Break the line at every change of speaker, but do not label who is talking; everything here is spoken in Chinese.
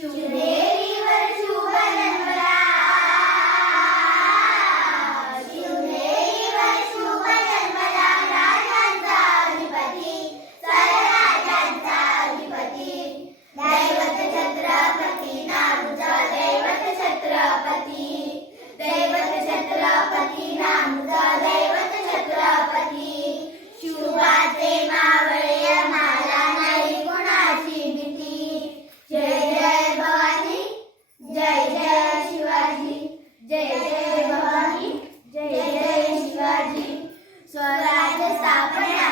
Today 小朋友